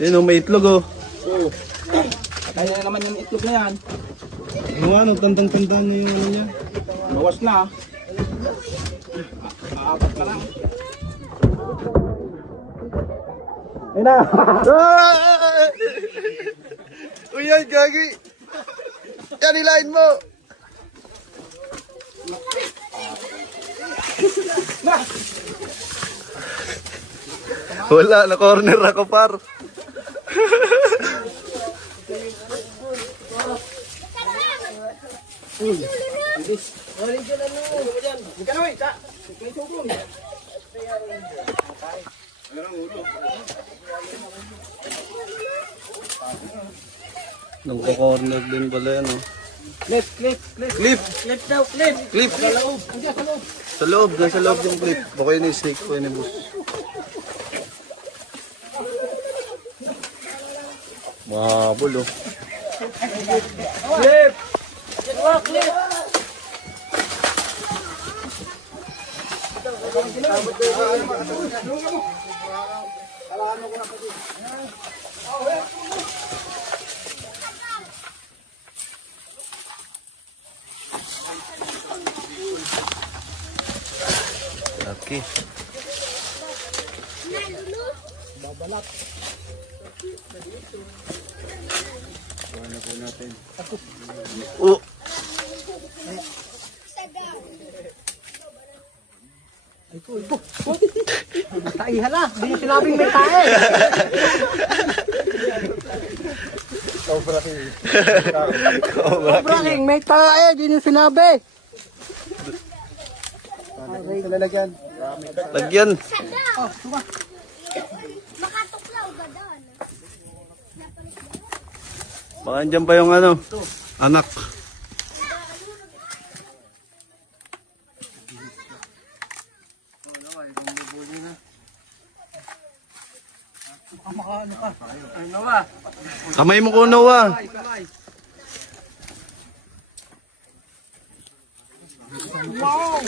Yun o, may itlog o. Oo. Kaya na naman yung itlog na yan. Ano ano, tandang-tandaan niya yung ano niya. Bawas na. Aapat na lang. Ayun na. Uy, yan, gagi. Yan, ilahin mo. Wala, na-corner ako, par. Nagko-corner din pala yan, oh. Clip, clip, clip. Clip! Clip daw, clip. Clip! Sa loob. Andiyan, sa loob. Sa loob, nasa loob yung clip. Baka yun yung snake ko, yun yung bus. Mahabol, oh. Clip. Clip. Okay. Oh. Taihan na. Hindi nyo sinabing may tae. Cobra Cobra King, may tae. Hindi nyo sinabi. Lalagyan. Lagyan. Makatuklaw ka doon. Baka andyan pa yung ano, anak. Ano ba? Kamay mo kuno, ah. Wow!